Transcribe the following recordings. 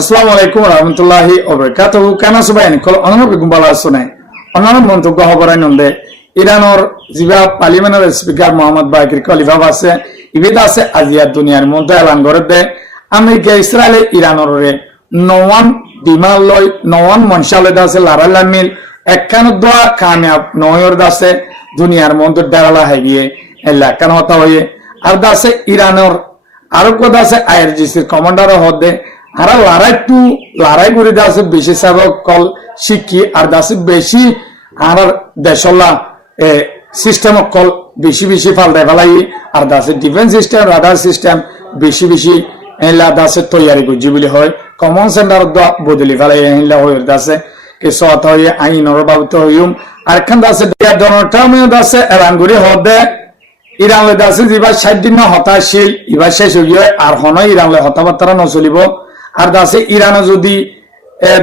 আসসালামু আলাইকুম রহমতুল্লাহি ওবারাকাতুহু কেন সবাই কল অনন বেগুম্বালা শুনে অনন মন্তব্য হবরাই নন্দে ইরানোর জিবা পার্লিমেন্টের স্পিকার মোহাম্মদ বাকির খলিফা আছে ইবেদ আছে আজিয়া দুনিয়ার মধ্যে এলান করে দে আমেরিকা ইসরায়েলে ইরানোরে নওয়ান বিমান লয় নওয়ান মনশালে দাসে লারালা মিল একখান দোয়া কামিয়াব নয়র দাসে দুনিয়ার মধ্যে ডারালা হয়ে গিয়ে এলাকান হতা হয়ে আর দাসে ইরানোর আরো কথা আছে আইআরজিসির কমান্ডারও হদে আর লড়াই করে দাসে বেশি সাবক কল শিক্ষি আর দাসে বেশি আর দেশলা সিস্টেম কল বেশি বেশি ফালতে ফেলাই আর দাসে ডিফেন্স সিস্টেম রাডার সিস্টেম বেশি বেশি এলা দাসে তৈরি করছি বলে হয় কমন সেন্টার বদলি ফেলাই এলা হয়ে দাসে কিছু অত হয়ে আইনর বাবত হইম আর খান দাসে ডোনাল্ড ট্রাম্প দাসে এলান করে হদে ইরানলে দাসে যেবার 60 দিন হতাশীল এবার শেষ হয়ে আর হন ইরানলে হতাবার্তা নচলিব আর দাসে ইরানে যদি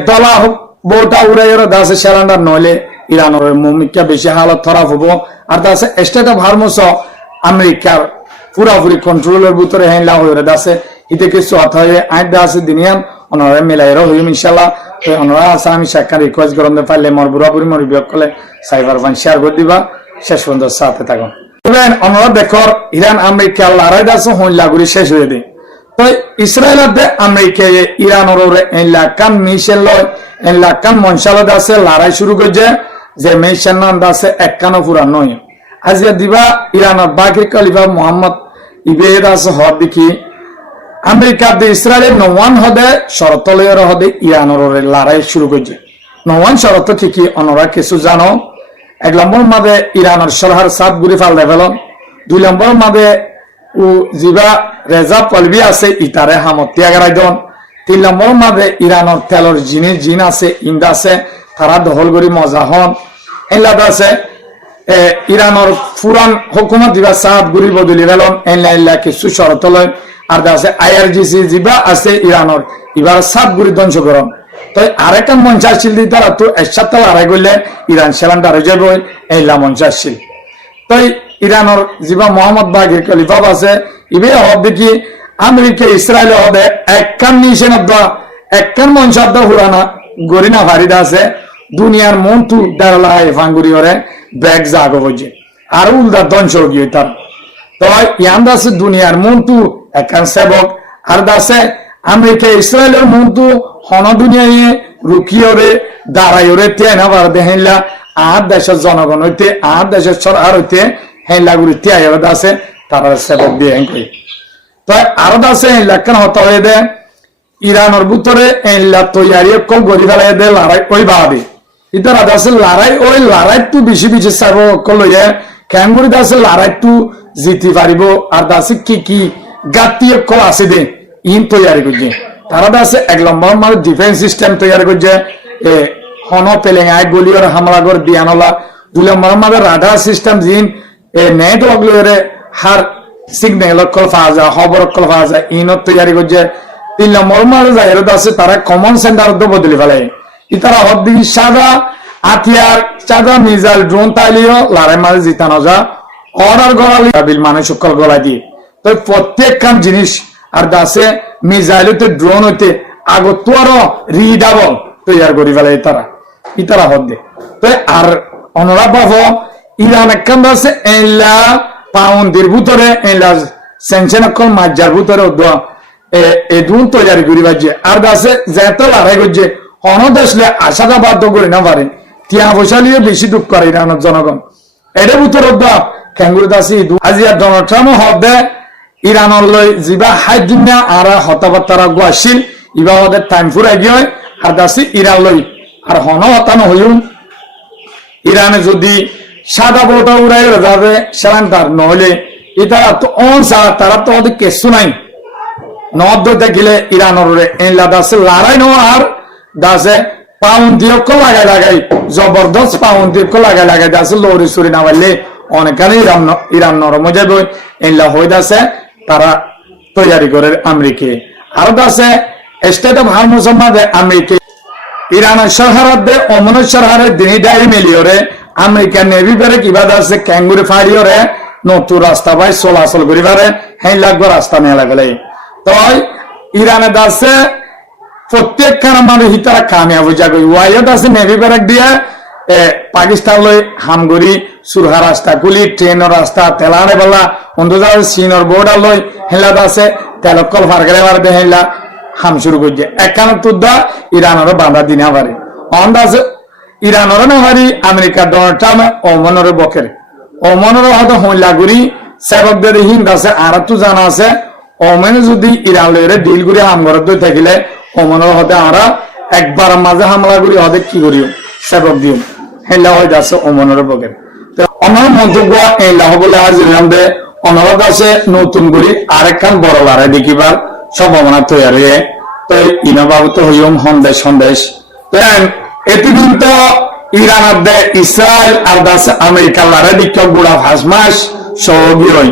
দলা বউটা উড়াই দাসে সেলান্ডার নইলে ইরানের মুমিকা বেশি হালত খারাপ হবো আর দাসে স্টেট অফ হারমোস আমেরিকার পুরাপুরি কন্ট্রোলের ভিতরে হেলা হয়ে দাসে ইতে কিছু কথা হয়ে আইন দাসে দিনিয়ান ওনারা মিলাইরও হইম ইনশাল্লাহ ওনারা আছে আমি সাক্ষাৎ রিকোয়েস্ট করতে পারলে মর পুরাপুরি মর বিয়োগ করলে সাইবার ফান শেয়ার করে দিবা শেষ পর্যন্ত সাথে থাকুন ওনারা দেখর ইরান আমেরিকা লড়াই দাসে হইলা করে শেষ হয়ে দেয় তো ইসরায়েলের দে আমেরিকা ইরানের এলাকান মিশেল এলাকান মনশাল দাসে লড়াই শুরু করছে যে মিশেল নাম দাসে একখানো পুরা নয় আজকে দিবা ইরানের বাকির খলিফা মোহাম্মদ ইবেদ আছে হদ দেখি আমেরিকা দে ইসরায়েলের নওয়ান হদে শরতলের হদে ইরানের লড়াই শুরু করছে নওয়ান শরত কি অনরা কিছু জানো 1 নম্বর মাদে ইরানের সরহার সাত গুলি ফাল ফেলন 2 নম্বর মাদে ও জিবা রেজা পলবি আছে ইতারে হামতিয়া গড়াই দন 3 নম্বর মাদে ইরানের তেলর জিন আছে ইন্দা আছে তারা দখল করি মজা হন এলাদ আছে ইরানের ফুরান হুকুমত দিবা সাত গুলি বদলি ফেলন এলা কিছু শরত লয় আর দাসে আইআরজিসি জিবা আছে ইরানের এবার সাত গুলি ধ্বংস করন তো আরেকটা মঞ্চাশীল দিয়ে তারা তো একসাথে লড়াই করলে ইরান সেলান্ডার হয়ে যাবে এইলা মঞ্চাশীল তো ইরানের জিবা মোহাম্মদ বাকির খলিফা আছে ইবে হব দেখি আমেরিকা ইসরায়েল হবে একখান নিশান একখান মঞ্চাব্দ হুরানা গরিনা ফারিদা আছে দুনিয়ার মন তু দাঁড়ালা ফাঙ্গুরি ওরে ব্যাগ জাগ হচ্ছে আর উল্টা ধ্বংস গিয়ে তার তো ইয়ান দাসে দুনিয়ার মন তু একখান সেবক আর দাসে আমেরিকা ইসরায়েলের মন তু হন দুনিয়ায় রুকিওরে দাঁড়াইরে তেনা বার দেহেলা আর দেশের জনগণ হইতে আর দেশের সরকার হইতে হেলা গুলি তিয়ার আছে তারা সেবক দিয়ে হেঁকে তো আরো আছে হেলাকান হতা হয়ে দে ইরানের ভিতরে এলা তৈরি কল গড়ি ফেলাই দে লড়াই ওই বাদে ইতার আছে লড়াই ওই লড়াই তু বেশি বেশি সার্ব কল লইয়ে ক্যাঙ্গুরি দাসে লড়াই তু জিতি পারিব আর দাসে কি গাতি কল আছে দে ইন তৈরি করছে তারা আছে 1 নম্বর মানে ডিফেন্স সিস্টেম তৈরি করছে হন পেলেঙ্গায় গলিওর হামলা করে দিয়ানলা 2 নম্বর মানে রাডার সিস্টেম জিন নেট অগলের হার সিগন্যাল কল পাওয়া যায় খবর কল পাওয়া যায় ইন তৈরি করছে 3 নম্বর মানে জায়গা আছে তারা কমন সেন্টার বদলি ফেলে ইতারা হদ্দি সাদা আতিয়ার চাঁদা মিজাইল ড্রোন তাইলিও লড়াই মাঝে জিতানো যা অর্ডার গড়ালি মানে সকল গলা দিয়ে তো প্রত্যেক কাম জিনিস আর দাসে মিজাইল হইতে ড্রোন হইতে আগত আরো রিডাবল তৈরি করি ফেলে ইতারা হদ্দে তো আর অনরা বাব ইরান একখান দাসে এলা পাউন্ডের ভিতরে এলা সেনশন কল মাজার ভিতরে এ ড্রোন তৈরি করি বাজে আর দাসে যেত লড়াই করছে অন দেশলে আশাটা বাধ্য করে না পারে টিয়া পয়সা নিয়ে বেশি দুঃখ করে ইরানের জনগণ এর ভিতরে খেঙ্গুরি দাসি আজিয়া ডোনাল্ড ট্রাম্প হদে ইরানের লই জিবা হাই দুনিয়া আর হতাবার্তারা গুয়াশীল ইবা ওদের টাইম ফুরাই গিয়ে আর দাসি ইরান লই আর হন হতানো হইম ইরানে যদি সাদা বউটা উড়াই যাবে সেলান্টার নহলে এটা তো তারা তো ওদের কেসু নাই নদ দেখিলে ইরানের এলা দাসে লড়াই ন আর দাসে পাউন্ড দিয়ে লাগাই জবরদস্ত পাউন্ড দিয়ে লাগাই দাসে লড়ি চুরি না পারলে অনেকানে ইরান নরম হয়ে যাবে এলা হয়ে দাসে তারা তৈরি করে আমেরিকা আর দাসে স্টেট অফ হারমোস মাঝে আমেরিকা ইরানের সরকার দে অমন সরকারের দিনী ডায়রি মিলিয়রে আমেরিকার নেভি বেড়ে কিবা দাসে ক্যাঙ্গুরি ফাড়িয়রে নতুন রাস্তা পাই চলাচল করি পারে হ্যাঁ লাগবে রাস্তা মেলা ফেলে তো ইরানে দাসে প্রত্যেকখান মানুষ হিতারা কামিয়াব হয়ে যাবে ওয়াইত আছে নেভি ব্যারাক দিয়া পাকিস্তান লই হামগরি সুরহা রাস্তা গুলি ট্রেনের রাস্তা তেলানে বেলা অন্ধজা চীনের বর্ডার লই হেলাদ আছে তেলকল ফারগরে মারবে হেলা হাম শুরু করছে একখান তুদ্দা ইরানের বাধা দিনা পারে অন্ধ আছে ইরানের না পারি আমেরিকা ডোনাল্ড ট্রাম্প ওমনের বকের ওমনের হয়তো হইলাগুড়ি সেবকদের হিন্দ আছে আর তো জানা আছে ওমেনে যদি ইরান লইরে ডিল করে হামগর দই থাকিলে ওমনের হতে আমরা একবার মাঝে হামলা করি হতে কি করিও সেবক দিও হেলা হয়ে যাচ্ছে ওমনের বকের আমার মন্তব্য এই লাভ বলে আর জানবে অনুরোধ আছে নতুন করে আরেকখান বড় লড়াই দেখিবার সম্ভাবনা তৈরি হয়ে তো ইনবাবত হইম সন্দেশ এতদিন তো ইরান ইসরায়েল আর দাসে আমেরিকা লড়াই দিক গুড়া 5 মাস সহযোগী হই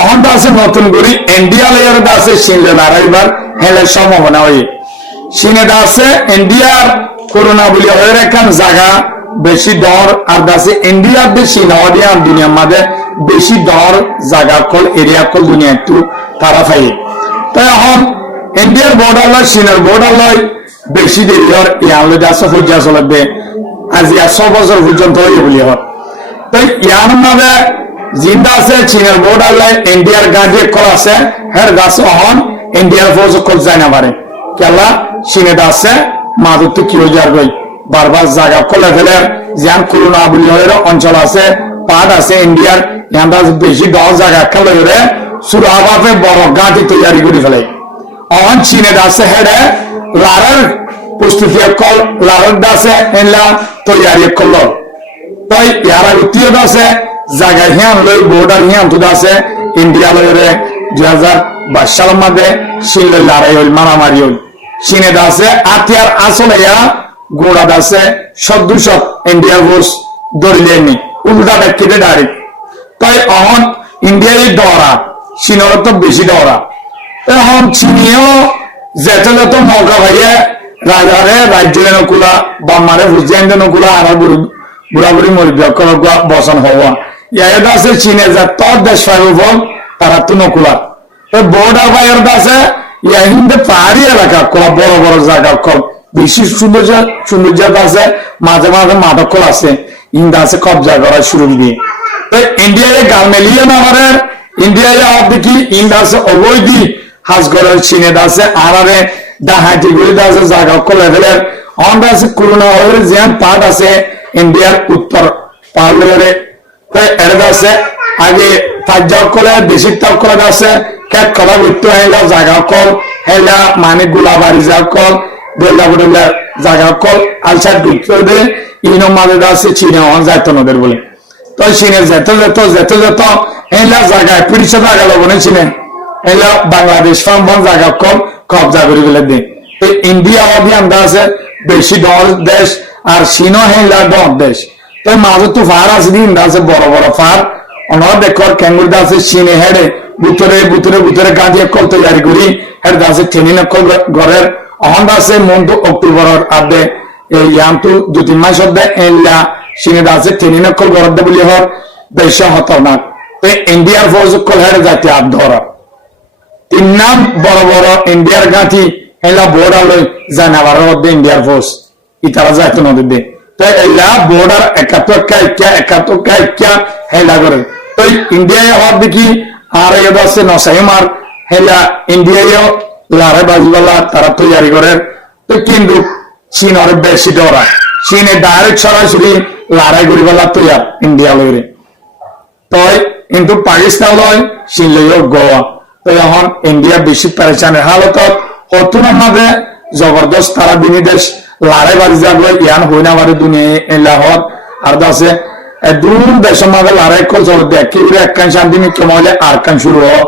অহন আছে নতুন করে ইন্ডিয়া লেয়ার আছে চীনে লড়াইবার হেলে সম্ভাবনা হই চীনে আছে ইন্ডিয়ার করোনা বলে হয়ে একখান জায়গা বেশি দর আর দাসে ইন্ডিয়ার দেশি নদিয়া দুনিয়ার মাঝে বেশি দর জায়গা কল এরিয়া কল দুনিয়া একটু তারা পাই তাই এখন ইন্ডিয়ার বর্ডার লয় চীনের বর্ডার লয় বেশি দেরি হর ইয়ালে দাসে হইয়া চলবে আজ 100 বছর পর্যন্ত হয়ে বলি হর তাই ইয়ার মাঝে জিন্দা আছে চীনের বর্ডার লয় ইন্ডিয়ার গাড়ি কল আছে হের দাসে এখন ইন্ডিয়ার ফৌজ কল যায় না পারে কেলা চীনে দাসে মাদুত কি হয়ে যাবে বারবার জায়গা কলে ফেলে যেন করোনা বলি অঞ্চল আছে পাট আছে ইন্ডিয়ার ইয়ান বেশি 10 জায়গা খেলে ধরে সুরাবাফে বড় গাঁটি তৈরি করে ফেলে অন চীনে আছে হেডে লারের প্রস্তুতি কল লারের দাসে এনলা তৈরি করলো তাই ইয়ারা উত্তীয় আছে জায়গা হিয়ান লই বর্ডার হিয়ান তো আছে ইন্ডিয়া লইরে 2022 সালের মধ্যে চীন লড়াই হল মারামারি হল চীনে আছে আতিয়ার আসলে গোড়া দাসে সদস্য ইন্ডিয়া ফোর্স দরিলেনি উল্টা ব্যক্তিতে ডাইরেক্ট তাই অহন ইন্ডিয়ারই ডরা চীনের তো বেশি ডরা এখন চীনিও যেতে যেত মৌকা ভাইয়ে রাজারে রাজ্যের নকুলা বাম্মারে হুজিয়ান নকুলা আর বুড়া বুড়ি মরিবে বসন হওয়া ইয়াদ আছে চীনে যে তোর দেশ পাইব তারা তো নকুলা বর্ডার ভাইয়ের কাছে ইয়া হিন্দে পাহাড়ি এলাকা কলা বড় বড় জায়গা কল বেশি সৌন্দর্য আছে মাঝে মাঝে মাদকল আছে ইন্দা আছে কবজা করা শুরু দিয়ে ইন্ডিয়ায় গাল মেলিয়ে না পারে ইন্ডিয়ায় দেখি ইন্দা আছে অবৈধি হাজগড়ের চীনে আছে আরারে ডাহাতি গুলি আছে জায়গা কলে ফেলে অন্ড আছে করোনা হলে যে পাট আছে ইন্ডিয়ার উত্তর পাহাড়ে এর আছে আগে পাঁচজাও কলে বেশি তাও কলে আছে ক্যাট কলা উত্তর হেলা জায়গা কল হেলা মানে গোলাবাড়ি যা কল বেলা জায়গা কল আলসার ঢুকতে দে ইনো মাঝে আছে চীনে যাইত নদের বলে তো চীনে যেতে এলা জায়গায় পিড়িছে জায়গা লবণে চীনে এলা বাংলাদেশ ফার্ম জায়গা কল কবজা করে ফেলে দে তো ইন্ডিয়া অভিযান আছে বেশি দেশ আর চীনও হেলা ডর দেশ তো মাঝে তো ফার আছে দিন আছে বড় বড় ফার অনার দেখর ক্যাঙ্গুর আছে চীনে হেডে বুতরে গাঁদিয়ে কল তৈরি করি হেড আছে ট্রেনিং কল ঘরের অহন আছে মন্ত অক্টোবরের আদে ইয়ান্তু 2-3 মাস অব্দে এলা চীনে আছে ট্রেনিং কল ঘর দে বলি হর বেশ হতরনাক তো ইন্ডিয়ার ফৌজ কল হেড যাতে আদ ধরা 3 নাম বড় বড় ইন্ডিয়ার গাঁথি এলা বর্ডার লই জানাবার মধ্যে ইন্ডিয়ার ফৌজ ইতারা যাইত নদী দে তো এলা বর্ডার একাত্তর হেলা করে তো ইন্ডিয়ায় হওয়ার দেখি আর এ আছে নসাইমার হেলা ইন্ডিয়ায় লারে বাজবালা তারা তৈরি করে তো কিন্তু চীন অনেক বেশি ডরা চীনে ডাইরেক্ট সরাসরি লড়াই করিবেলা তৈরি ইন্ডিয়া লইরে তো কিন্তু পাকিস্তান লয় চীন লইও গোয়া তো এখন ইন্ডিয়া বেশি পেরেছানের হালত হতুনের মাঝে জবরদস্ত তারা বিনিদেশ লড়াই বাজি যাবে ইয়ান হই না পারে দুনিয়া এলাহত আর আছে দূর দেশের মাঝে লড়াই কল চল দেখি একখান শান্তি মিকে মহলে আর কান শুরু হোক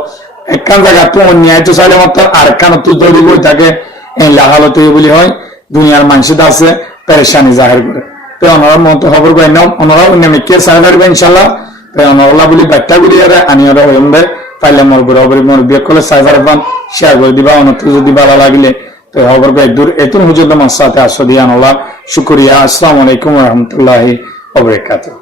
একখান জায়গা তো অন্যায় তো চাইলে মাত্র আর কান তো তৈরি করে থাকে এই লাহালত বলি হয় দুনিয়ার মানুষের আছে পেরেশানি জাহির করে তো ওনারা মতো খবর পাই না ওনারা অন্য মিকে চাই পারবে ইনশাল্লাহ তো ওনারা বলি ব্যাখ্যা করি আর আনি ওরা হইবে পাইলে মোর বুড়া বুড়ি মোর বিয়ে করলে চাই পারবান শেয়ার করে দিবা অনত যদি ভালো লাগলে তো খবর পাই দূর এতুন হুজুর আমার সাথে আসো দিয়া শুক্রিয়া। আসসালামু আলাইকুম ওয়া রাহমাতুল্লাহি ওয়া বারাকাতুহু।